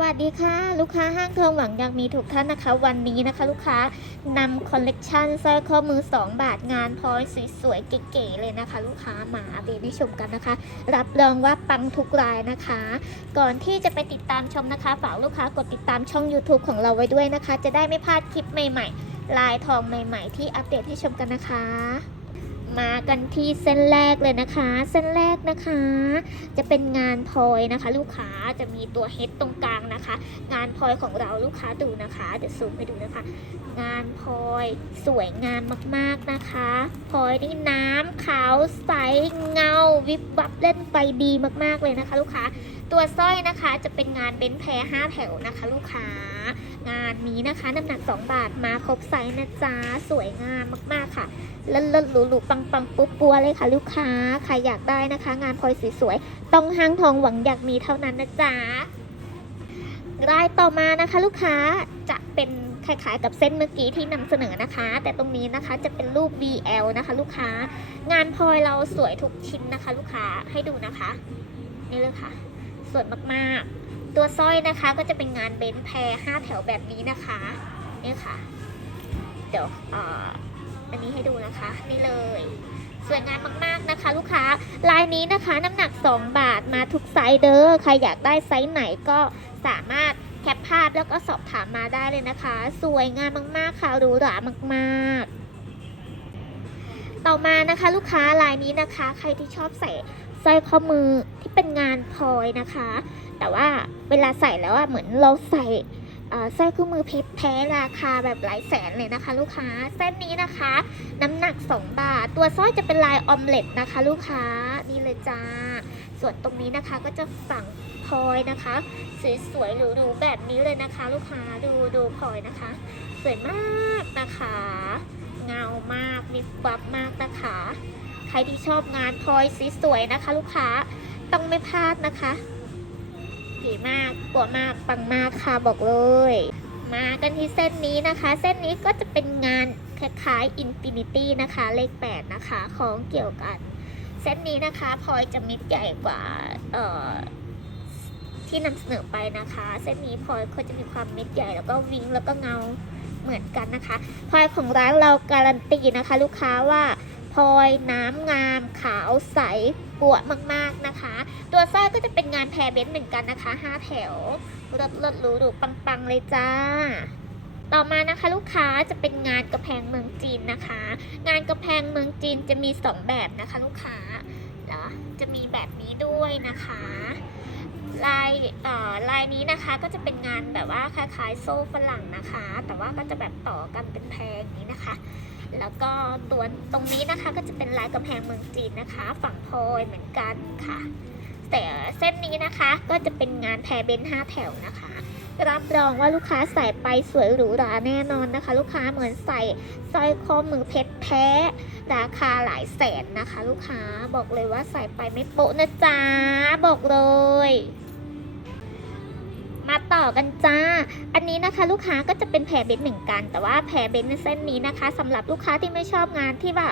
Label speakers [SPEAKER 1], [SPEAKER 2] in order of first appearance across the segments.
[SPEAKER 1] วัสดีค่ะ ลูกค้าห้างทองหวังยากมีทุกท่านนะคะ วันนี้นะคะ ลูกค้านำคอลเลกชันสร้อยข้อมือ 2 บาทงานพลอยสวยๆเก๋ๆเลยนะคะ ลูกค้ามาอัปเดตให้ชมกันนะคะ รับรองว่าปังทุกรายนะคะ ก่อนที่จะไปติดตามชมนะคะ ฝากลูกค้ากดติดตามช่อง YouTube ของเราไว้ด้วยนะคะ จะได้ไม่พลาดคลิปใหม่ๆ ลายทองใหม่ ๆ ที่อัปเดตให้ชมกันนะคะ มากันที่เส้นแรกเลยนะคะ เส้นแรกนะคะ จะเป็นงานพลอยนะคะ ลูกค้าจะมีตัวเฮดตรงกลางนะคะ งานพลอยของเราลูกค้าดูนะคะเดี๋ยวซูมให้ดูนะคะ งานพลอยสวยงามมากๆนะคะพลอยนี่น้ำขาวใสเงาวิบวับเล่นไฟดีมากๆเลยนะคะ ลูกค้าตัวสร้อยนะคะจะเป็นงานเบนแพร5แถวนะคะ ลูกค้างานนี้นะคะน้ำหนัก 2 บาทมาครบไซส์นะจ๊ะสวยงามมากๆ เลิศเลิศหรูหรูปังปังปุ๊บปัวเลยค่ะ ลูกค้าใครอยากได้นะคะ งานพลอยสวยๆต้องห้างทองหวังอยากมีเท่านั้นนะจ๊ะรายต่อมานะคะ ลูกค้าจะเป็นคล้ายๆกับเส้นเมื่อกี้ที่นำเสนอนะคะ แต่ตรงนี้นะคะจะเป็นรูป BL นะคะ ลูกค้างานพลอยเราสวยทุกชิ้นนะคะ ลูกค้าให้ดูนะคะนี่เลยค่ะ สวยมากๆ ตัวสร้อยนะคะก็จะเป็นงานเบนแพร5แถวแบบนี้นะคะนี่ค่ะ เดี๋ยวอ่อ อันนี้ให้ดูนะคะนี่เลยสวยงามมากๆนะคะ ลูกค้าลายนี้นะคะน้ำหนัก 2 บาทมาทุกไซส์เด้อใครอยากได้ไซส์ไหนก็สามารถแคปภาพแล้วก็สอบถามมาได้เลยนะคะ สวยงามมากๆค่ะหรูหรามากๆต่อมานะคะลูกค้าลายนี้นะคะ ใครที่ชอบใส่สร้อยข้อมือที่เป็นงานพลอยนะคะ แต่ว่าเวลาใส่แล้วอะเหมือนเราใส่ สร้อยคู่มือเพชรแท้ราคาแบบหลายแสนเลยนะคะ ลูกค้าเส้นนี้นะคะ น้ำหนัก 2 บาท ตัวสร้อยจะเป็นลายออมเล็ตนะคะ ลูกค้านี่เลยจ้า ส่วนตรงนี้นะคะก็จะฝั่งพลอยนะคะสวยๆหรูๆแบบนี้เลยนะคะ ลูกค้าดูดูพลอยนะคะ สวยมากนะคะ เงามากมีบับมากนะคะ ใครที่ชอบงานพลอยสีสวยนะคะ ลูกค้าต้องไม่พลาดนะคะ ดีมากปวมาก ปังมากค่ะบอกเลย มากันที่เส้นนี้นะคะ เส้นนี้ก็จะเป็นงานคล้ายๆอินฟินิตี้นะคะ เลข 8 นะคะ ของเกี่ยวกัน เส้นนี้นะคะพลอยจะมิดใหญ่กว่าที่นำเสนอไปนะคะ เส้นนี้พลอยเขาจะมีความม็ดใหญ่แล้วก็วิงแล้วก็เงาเหมือนกันนะคะพลอยของร้านเราการันตีนะคะ ลูกค้าว่าพลอยน้ำงามขาวใส ปวมากๆนะคะ ตัวสร้อยก็จะเป็นงานแพรเบนเหมือนกันนะคะ5แถวรถรถหรูหรูปังๆเลยจ้า ต่อมานะคะลูกค้าจะเป็นงานกระแพงเมืองจีนนะคะ งานกระแพงเมืองจีนจะมี 2 แบบนะคะลูกค้าเนาะจะมีแบบนี้ด้วยนะคะลายเอ่อลายนี้นะคะก็จะเป็นงานแบบว่าคล้ายๆโซ่ฝรั่งนะคะ แต่ว่าก็จะแบบต่อกันเป็นแพงนี้นะคะ แล้วก็ตัวตรงนี้นะคะก็จะเป็นลายกระแพงเมืองจีนนะคะ ฝั่งพลอยเหมือนกันค่ะ แต่เส้นนี้นะคะก็จะเป็นงานแพรเบนซ์5แถวนะคะ รับรองว่าลูกค้าใส่ไปสวยหรูหราแน่นอนนะคะ ลูกค้าเหมือนใส่สร้อยข้อมือเพชรแท้ ราคาหลายแสนนะคะ ลูกค้าบอกเลยว่าใส่ไปไม่โป๊ะนะจ๊ะบอกเลย มาต่อกันจ้า อันนี้นะคะลูกค้าก็จะเป็นแพรเบนซ์เหมือนกัน แต่ว่าแพรเบนซ์ในเส้นนี้นะคะสำหรับลูกค้าที่ไม่ชอบงานที่ว่า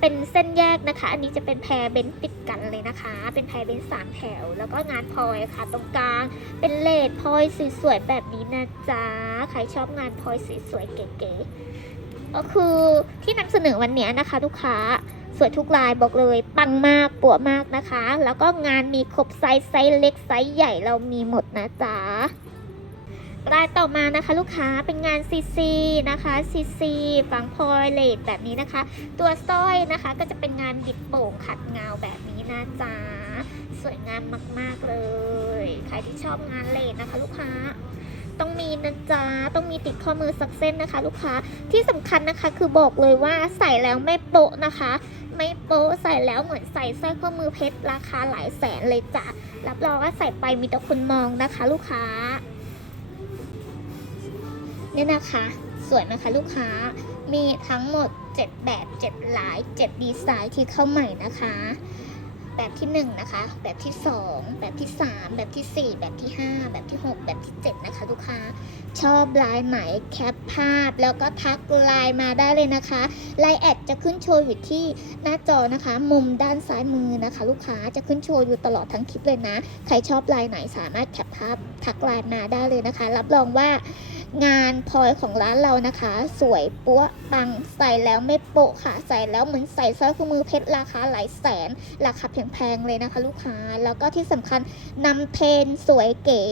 [SPEAKER 1] เป็นเส้นแยกนะคะ อันนี้จะเป็นแพรเบนติดกันเลยนะคะ เป็นแพรเบนสามแถว แล้วก็งานพลอยค่ะ ตรงกลาง เป็นเลดพลอยสวยๆแบบนี้นะจ๊ะ ใครชอบงานพลอยสวยๆเก๋ๆ ก็คือที่นำเสนอวันนี้นะคะ ลูกค้า สวยทุกลายบอกเลยปังมากปัวมากนะคะ แล้วก็งานมีครบไซส์ไซส์เล็กไซส์ใหญ่เรามีหมดนะจ๊ะรายต่อมานะคะลูกค้าเป็นงานซีซีนะคะซีซีฝังพลอยเลดแบบนี้นะคะ ตัวสร้อยนะคะก็จะเป็นงานบิดโป่งขัดเงาแบบนี้นะจ๊ะสวยงามมาก ๆ เลย ใครที่ชอบงานเลดนะคะลูกค้า ต้องมีนะจ๊ะต้องมีติดข้อมือสักเส้นนะคะ ลูกค้าที่สำคัญนะคะคือบอกเลยว่าใส่แล้วไม่โปะนะคะ ไม่โปะใส่แล้วเหมือนใส่สร้อยข้อมือเพชรราคาหลายแสนเลยจ้ะรับรองว่าใส่ไปมีแต่คนมองนะคะ ลูกค้าเนี่ยนะคะ สวยนะคะลูกค้ามีทั้งหมด 7 แบบ7ลาย 7 ดีไซน์ที่เข้าใหม่นะคะ แบบที่ 1 นะคะ แบบที่ 2 แบบที่ 3 แบบทีสี่ 4 แบบที่ 5 แบบที่ 6 แบบที่ 7 นะคะลูกค้า ชอบลายไหนแคปภาพ แล้วก็ทักไลน์มาได้เลยนะคะไลน์แอดจะขึ้นโชว์อยู่ที่หน้าจอนะคะ มุมด้านซ้ายมือนะคะ ลูกค้าจะขึ้นโชว์อยู่ตลอดทั้งคลิปเลยนะ ใครชอบลายไหนสามารถแคปภาพทักไลน์มาได้เลยนะคะ รับรองว่า งานพลอยของร้านเรานะคะ สวยปัวปังใส่แล้วไม่โปะค่ะ ใส่แล้วเหมือนใส่สร้อยข้อมือเพชรราคาหลายแสน ราคาแพงๆเลยนะคะ ลูกค้าแล้วก็ที่สำคัญนำเทรนสวยเก๋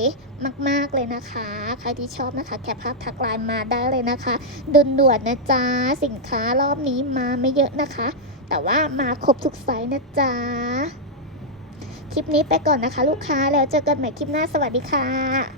[SPEAKER 1] มากๆเลยนะคะ ใครที่ชอบนะคะ แคปภาพทักไลน์มาได้เลยนะคะดุนด่วนนะจ๊ะสินค้ารอบนี้มาไม่เยอะนะคะ แต่ว่ามาครบทุกไซส์นะจ๊ะคลิปนี้ไปก่อนนะคะ ลูกค้าแล้วเจอกันใหม่คลิปหน้าสวัสดีค่ะ